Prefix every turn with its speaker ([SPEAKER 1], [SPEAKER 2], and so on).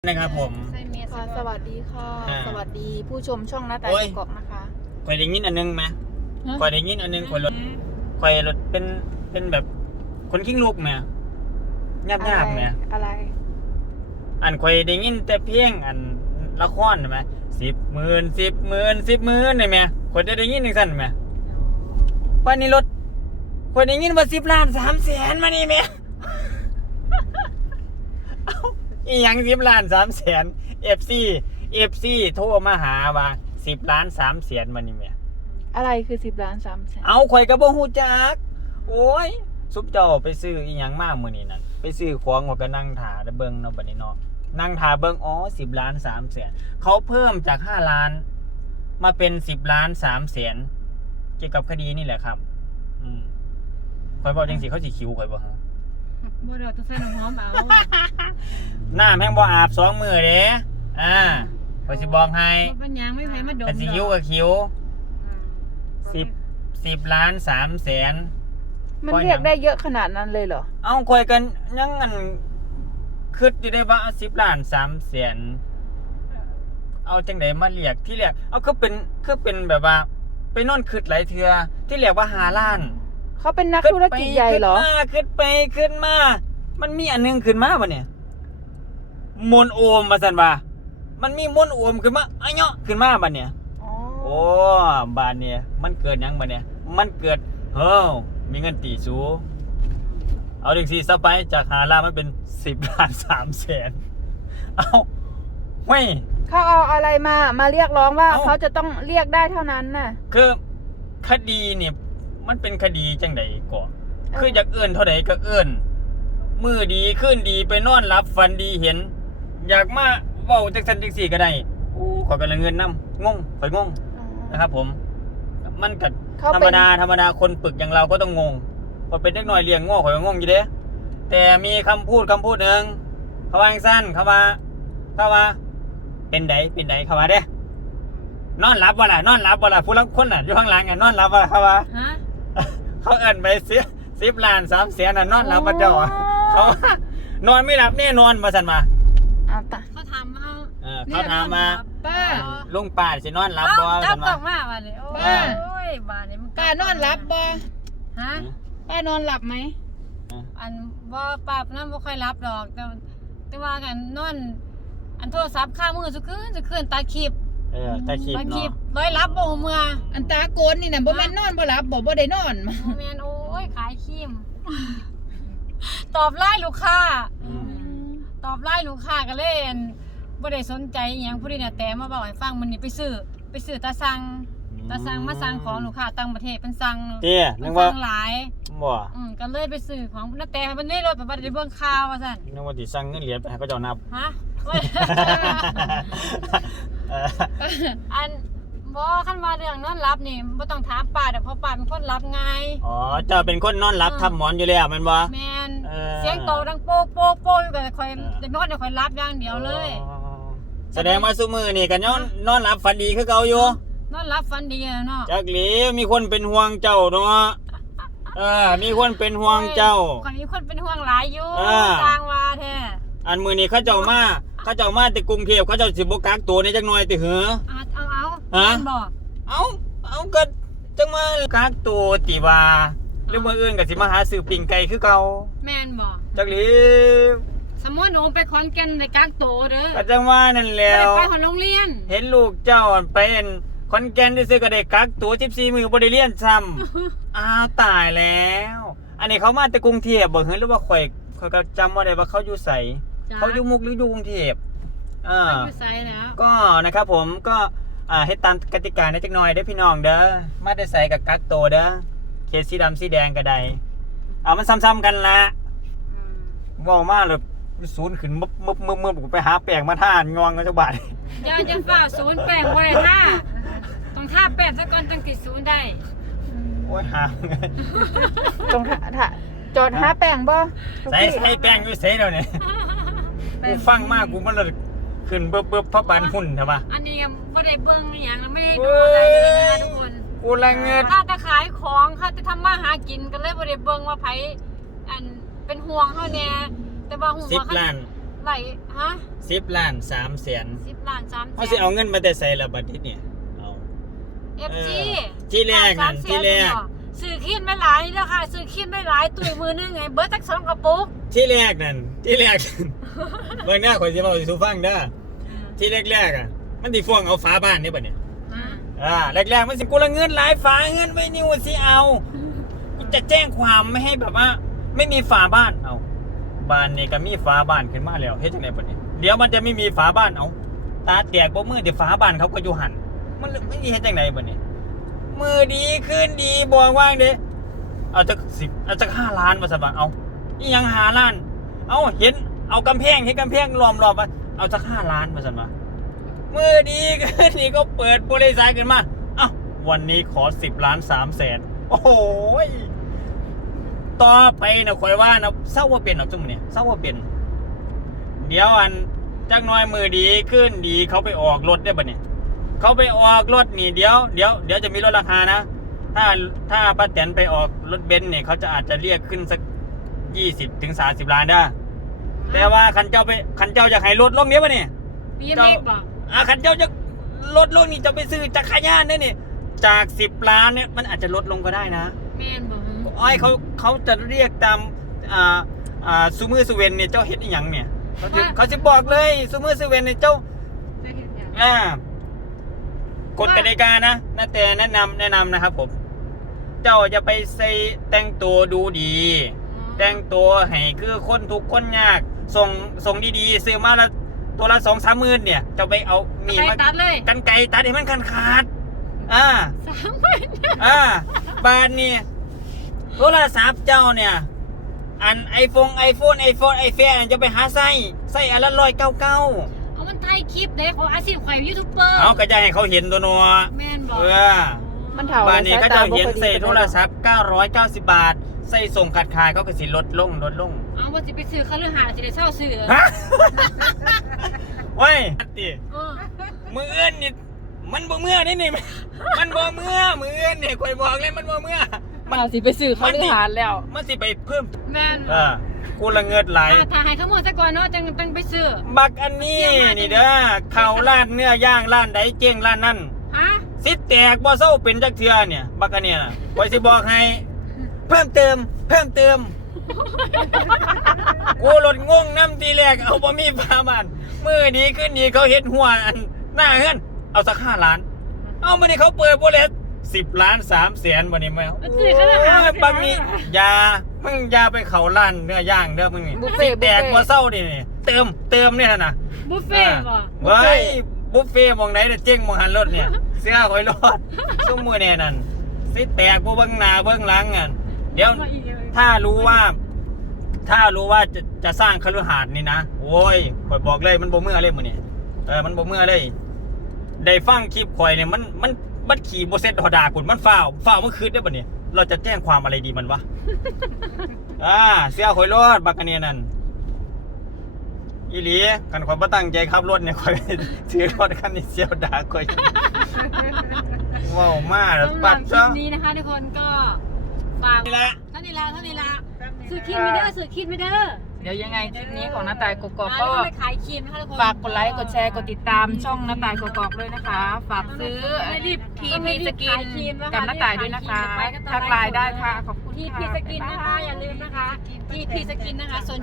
[SPEAKER 1] นะครับผม
[SPEAKER 2] ค่ะสวัสดีค่ะสวัสดีผู้ชมช่องหน้าตาเกาะนะคะ
[SPEAKER 1] คอยได้ยินอันนึงไหมคอยได้ยินอันนึงคอยรถเป็นแบบคนขี้ลูกไหมยาบๆไหม
[SPEAKER 2] อะไร
[SPEAKER 1] อันคอยได้ยินแต่เพียงอันละครไหม10,000นี่ไหมคอยได้ยินหนึ่งสั้นไหมวันนี้รถคอยได้ยินว่า10,300,000มานี่ไหมอีหยัง10,300,000 FC โทรมาหาว่า10,300,000มานี่แม่
[SPEAKER 2] อะไรคือ10,300,000
[SPEAKER 1] เอาข่อยก็บ่ฮู้จักโอ้ยซุปเจ้าไปซื้ออีหยังมามื้อนี้นั่นไปซื้อของว่าก็นั่งท่าเบิ่งเนาะบัดนี้เนาะนั่งท่าเบิ่งอ๋อ10,300,000เขาเพิ่มจาก5ล้านมาเป็น10,300,000เกี่ยวกับคดีนี่แหละครับข่อยบอกจังสิเขาสิคิวข่อยบ่ฮะ
[SPEAKER 3] บ่ดอกต้องใส่น้ำหอมเอา
[SPEAKER 1] น้ำแห้งบ่อาบ2 มื้อเด้ข่อยสิบอกให้
[SPEAKER 3] บ่เป็นหยังไม่ไผมาดม
[SPEAKER 1] คันสิคิวก็คิว10,300,000
[SPEAKER 2] มันเรียกได้เยอะขนาดนั้นเลยเหรอ
[SPEAKER 1] เอาข่อยกันยังอันคิดอยู่ได้ว่า10,300,000เอาจังได๋มาเรียกที่แรกเอาคือเป็นแบบว่าไปนอนคิดหลายเทื่อที่แรกว่า5ล้าน
[SPEAKER 2] เขาเป็นนักธุรกิจใหญ่เหรอ
[SPEAKER 1] ขึ้นมามันมีอันนึงขึ้นมาบ่เนี่ยมนโอมว่าซั่นว่ามันมีมนโอมขึ้นมาอ้ะเนาะขึ้นมาบัดเนี่ยโอ้บัดเนี่ยมันเกิดหยังบัดเนี่ยมันเกิดมีเงินตีสูเอาจังซี่ซะไปจาก5ล้านมันเป็น10,300,000เอาเฮ้ย
[SPEAKER 2] เขาเอาอะไรมาเรียกร้องว่าเขาจะต้องเรียกได้เท่านั้นน่ะ
[SPEAKER 1] คือคดีเนี่ยมันเป็นคดีจังได๋ก่อคืออยากเอิ้นเท่าใดก็เอิ้นมื้อดีคืนดีไปนอนหลับฝันดีเห็นอยากมาเว้าจังซั่นจังซี่ก็ได้ขอกันเงินนำงงข่อยงงนะครับผมมันก็ธรรมดาคนปึกอย่างเราก็ต้องงงพอเป็นเด็กน้อยเลี้ยงง้อข่อยก็งงอยู่เด้แต่มีคำพูดนึงเขาว่าจังซั่นเขาว่าเป็นไดเขาว่าเด้นอนหลับบ่ล่ะผู้ลังคนน่ะอยู่ข้างหลังนอนหลับบ่ล่ะเขาว่าเขาเอิ้นไป10,300,000น่ะนอนหลับบ่เจ้าเขาว่านอนไม่หลับแน่นอนว่าซั่นมา
[SPEAKER 3] เขาถาม
[SPEAKER 1] มา
[SPEAKER 3] ป้า
[SPEAKER 1] ลุงป้าสินอนหลับบ่
[SPEAKER 3] ซั่นว่าจับต้องมาบัดนี้โอ้ยบาดนี้มัน
[SPEAKER 2] ป้านอนหลับบ่
[SPEAKER 3] ฮะ
[SPEAKER 2] ป้านอนหลับไหม
[SPEAKER 3] อันบ่ป้านอนบ่ค่อยหลับดอกแต่ว่ากันนอนอันโทรศัพท์ค้ามือซุคืนตาคลิป
[SPEAKER 1] ตาคลิปเนาะ
[SPEAKER 3] ร้อยรับบ่เมื่อ
[SPEAKER 2] อันตาโกนนี่น่ะบ่แม่นนอนบ่หลับบ่ได้นอน
[SPEAKER 3] บ่แม่นโอ้ยขายครีมตอบไลน์ลูกค้าก็เลยบ่ได้สนใจอีหยังผู้ใดน่ะแต่มาบอกให้ฟังมื้อนี้ไปซื้อตาสั่งมาสั่งของลูกค้าต่างประเทศเพิ่นสั่ง
[SPEAKER 1] นึกว่า
[SPEAKER 3] หลาย
[SPEAKER 1] บ่
[SPEAKER 3] ก็เลยไปซื้อของนาแต่เพิ่นได้รถไปบ่ได้เบิ่งข่าวว่าซั่น
[SPEAKER 1] นึกว่าสิสั่งเงินเหรียญไปให้เขาเจ้านับ
[SPEAKER 3] ฮะอันบ่คันว่าเรื่องนอนหลับนี่บ่ต้องถามป้าดอกเพราะป้าเป็นคนหลับง่าย
[SPEAKER 1] เจ้าเป็นคนนอนหลับทับหมอนอยู่แล้วแม่นบ่
[SPEAKER 3] แม่นเสียงโตดังโป๊ะอยู่ก็ค่อยจะนอนค่อยหลับอย่างเดียวเลย
[SPEAKER 1] แสดงว่าซุมื้อนี่ก็นอนหลับฝันดีคือเก่าอยู่
[SPEAKER 3] นอนหลับฝันดีเนาะ
[SPEAKER 1] จักหลีมีคนเป็นห่วงเจ้าเนาะมีคนเป็นห่วงเจ้า
[SPEAKER 3] มีคนเป็นห่วงหลายอยู่สร้างว่าแท้
[SPEAKER 1] อันมื้อนี้เขาเจ้ามาแต่กรุงเทพเขาเจ้าสิบ่กักตัวนี่จักหน่อยติหือ
[SPEAKER 3] เอาบ่
[SPEAKER 1] เอาก็จังมากักตัวติว่าหรือมื้ออื่นก็สิมาหาซื้อปิ้งไก่คือเก่า
[SPEAKER 3] แม่นบ่
[SPEAKER 1] จักหลี
[SPEAKER 3] สมมุติหนูไปขอนแก่นไปกักตัวเด้อ
[SPEAKER 1] ก็จังว่านั่นแหละ
[SPEAKER 3] ไปโรงเรียน
[SPEAKER 1] เห็นลูกเจ้าไปขอนแก่นซื่อๆก็ได้กักตัว14มื้อบ่ได้เรียนซ้ำตายแล้วอันนี้เขามาแต่กรุงเทพบ่หรือว่าข่อยก็จำบ่ได้ว่าเขาอยู่ไสเขาอยู่มุกหรืออยู่กรุงเทพ
[SPEAKER 3] อยู่ไสแล้ว
[SPEAKER 1] ก็นะครับผมก็ให้ตามกติกาในจักหน่อยเด้อพี่น้องเด้อมาได้ใส่กับกักตัวเด้อเคสสีดำสีแดงก็ได้มันซ้ำๆกันละเว้ามาเลยศูนย์ขึ้นมึบไปหาแป้งมาทางองกันจักบาท
[SPEAKER 3] อย่าจะฝ่าศูนย์แป้งบ่ได้ท่าต้องท่าแป้งซะก่อนจังสิศูนย์ได้
[SPEAKER 1] โอ้ยหา
[SPEAKER 2] ต้องจอดหาแป้งบ่
[SPEAKER 1] ใส่แป้งอยู่ไสเดี๋ยวนี้กูฟังมากกูมันเลยขึ้นเบิบๆเพราะบานหุ่นใช่ป่ะ
[SPEAKER 3] อันนี้บ่ได้เบิ่งหยังไม่ได้ดูอะไรเลยนะทุกคน
[SPEAKER 1] กูละเงิน
[SPEAKER 3] ถ้าจะขายของค่ะจะทำมาหากินก็เลยบ่ได้เบิ่งว่าไผอันเป็นห่วงเฮาแน่แต่ว่าห่วงว่า
[SPEAKER 1] 10 ล้าน
[SPEAKER 3] ไหลฮะ
[SPEAKER 1] 10 ล้าน3 แสน
[SPEAKER 3] 10 ล้าน3
[SPEAKER 1] เขาสิเอาเงินมาแต่ใส่ละบัดนี้เนี่ยเอา
[SPEAKER 3] FG
[SPEAKER 1] ที่แรกนั่นที่แรก
[SPEAKER 3] ซื้อขี้ไม่หลายนี่แล้วค่ะซื้อขี้ไม่หลายตุ้ยมือนึงไงเบิร์ดทั้ง2กระปุก
[SPEAKER 1] ที่แรกนั่นเบิ่งหน้าข่อยสิเว้าสิสู่ฟังเด้อที่แรกๆอ่ะมันสิฟ้องเอาฝาบ้านนี่บัดเนี่ยแรกๆมันสิกูละเงินหลายฝาเงินไว้นิ้วสิเอากูจะแจ้งความไม่ให้แบบว่า ไม่มีฝาบ้านเอาบ้านนี่ก็มีฝาบ้านขึ้นมาแล้วเฮ็ดจังได๋บัดนี้เดี๋ยวมันจะไม่มีฝาบ้านเอาตาแตกบ่มือที่ฝาบ้านเขาก็อยู่หั่นมันไม่มีเฮ็ดจังได๋บัดนี้มือดีขึ้นดีบ่ว่างเด้เอาจัก10เอาจัก5 ล้านว่าซั่นว่าเอาอีหยัง5 ล้านเอาเห็นเอากำแพงเฮ็ดกำแพงล้อมรอบว่าเอาจัก5 ล้านว่าซั่นว่ามือดีขึ้นนี่ก็เปิดบริษัทขึ้นมาเอ้าวันนี้ขอ10 ล้าน3 แสนโอ้โหต่อไปนะข่อยว่านะเศร้าว่าเป็นเอาจุ่มเนี่ยเศร้าว่าเป็นเดี๋ยวอันจักหน้อยมือดีขึ้นดีเขาไปออกรถได้ป่ะเนี่ยเขาไปออกรถนี่เดี๋ยวจะมีลดราคานะถ้าป้าแตนไปออกรถเบนซ์เนี่ยเขาจะอาจจะเรียกขึ้นสัก20 ถึง 30 ล้านได้แต่ว่าคันเจ้าอยากให้ลดลงเนี้ยป่ะเนี่ย
[SPEAKER 3] BMX ป่ะ
[SPEAKER 1] คันเจ้าจะลดลงนี่จะไปซื้อจักรยานเนี่ยจาก10 ล้านเนี่ยมันอาจจะลดลงก็ได้นะ
[SPEAKER 3] แม่นบ่
[SPEAKER 1] อ้อยเขาจะเรียกตามซูมือซูเวนเนี่ยเจ้าเฮ็ดอีหยังเนี่ยเขาจะบอกเลยซูมือซูเวนเนี่ยเจ้ากฎกติกานะนาแต่แนะนำนะครับผมเจ้าจะไปใส่แต่งตัวดูดี แต่งตัวให้คือคนทุกคนยากส่งดีๆซื้อมาละตัวละ 2-3 หมื่นเนี่ยเจ้าไปเอามีดมา
[SPEAKER 3] ตัดเลย
[SPEAKER 1] กันไกรตัดให้มันขาด
[SPEAKER 3] 30,000
[SPEAKER 1] บาทนี่โทรศัพท์เจ้าเนี่ยอันไอโฟนจะไปหาใส่อันละ199
[SPEAKER 3] เอามันถ่ายคลิปเด้ของอาชีพข่อยยูทูบเบอร์
[SPEAKER 1] เอาก็จะให้เขาเห็นตัวนัว
[SPEAKER 3] แม่นบ่
[SPEAKER 2] มันเท่า
[SPEAKER 1] บาทนี้ก็จะเห็นใส่โทร
[SPEAKER 2] พท์
[SPEAKER 1] ศัพท์990 บาทใส่ส่งขาดขายเขาก็สิลดลง
[SPEAKER 3] เอาว่าสิไปซื้อคฤหาสน์สิได้เช่าซื้อ
[SPEAKER 1] ฮะโอ้ยติ
[SPEAKER 3] เออ
[SPEAKER 1] มือเอื้อนนี่มันบ่เมื่อนี่มันบ่เมื่อมือเอื้อนนี่ข่อยบอกเลยมันบ่เมื่อ
[SPEAKER 2] มันสิไปซื้อเขาที่หารแล้ว
[SPEAKER 1] มันสิไปเพิ่ม
[SPEAKER 3] แม่น
[SPEAKER 1] กูละเงิดไหล
[SPEAKER 3] ถ้าให้ทั้งหมดซะก่อนเนาะจังไปซื้อ
[SPEAKER 1] บักอันนี้นี่เด้อข้าวร้านเนื้อย่างร้านใดเจ๊งร้านนั้น
[SPEAKER 3] ฮะ
[SPEAKER 1] สิแตกบ่เศร้าเป็นจักเทื่อเนี่ยบักอันเนี้ยน่ะข่อยสิบอกให้เพิ่มเติมกูรถงงน้ำทีแรกเอาบ่มีฝาบ้านมือดีขึ้นดีเขาเฮ็ดหัวอันหน้าเฮือนเอาสัก5 ล้านเอามานี่เขาเปิดบ่แล้ว10 ล้าน3 แสนบ่นี่แม่
[SPEAKER 3] มันซื้อคฤหาสน์
[SPEAKER 1] บางนี้มึงอย่าไปเข้าร้านเนื้อย่างเด้อมึงนี่
[SPEAKER 2] บุฟเฟ่ต์
[SPEAKER 1] สิแตกบ่เศร้าดินี่เติมเนี่ยน่ะ
[SPEAKER 3] บุฟเฟ่ต์บ่
[SPEAKER 1] เว้ยบุฟเฟ่ต์มองไหนเจ๊งมองหันรถเนี่ย เสื้อคอยรอดซุ้มมือแน่นั่นสิแตกบ่เบิ่งหน้าเบิ่งหลังอ่ะเดี๋ยวถ้ารู้ว่าจะสร้างคฤหาสน์นี่นะโอ้ยข่อยบอกเลยมันบ่เมื่อเลยมื้อนี้มันบ่เมื่อเลยได้ฟังคลิปข่อยเนี่ยมันขี่บ่เสร็จดากุ่นมันฟ้าวเมื่อคืนได้อบัดนี้เราจะแจ้งความอะไรดีมันวะ เสื้อข่อยรอดบักอันนี้นั่นอีหลีกันข่อยบ่ตั้งใจขับรถเนี่ยข่อยถือรถคันนี้เสียวด่าข่อยว้าวมาแล้ว
[SPEAKER 3] สำห
[SPEAKER 1] ปั
[SPEAKER 3] รั
[SPEAKER 1] ด
[SPEAKER 3] บคลิ
[SPEAKER 1] ซะ
[SPEAKER 3] ปนี้นะคะทุกคนก็ฝาก
[SPEAKER 1] นี่แหละ
[SPEAKER 3] เท่านี้ละซื้อครีมไม่เด้อซื้อครีมไม่เด้อ
[SPEAKER 2] เดี๋ยวยังไงคลิปนี้ของน้าตายกกอก
[SPEAKER 3] ก็
[SPEAKER 2] ก็
[SPEAKER 3] ไปขายครีมนะคะทุกคน
[SPEAKER 2] ฝากกดไลค์กดแชร์กดติดตามช่องน้าตายกกอกด้วยนะคะ ฝากซื้อทีพีสกินกับน้าตายด้วยนะคะทักไลน์ได้ค่ะขอบคุณ
[SPEAKER 3] ที
[SPEAKER 2] ค่ะ
[SPEAKER 3] พีสกินนะคะอย่าลืมนะคะทีพีสกินนะคะ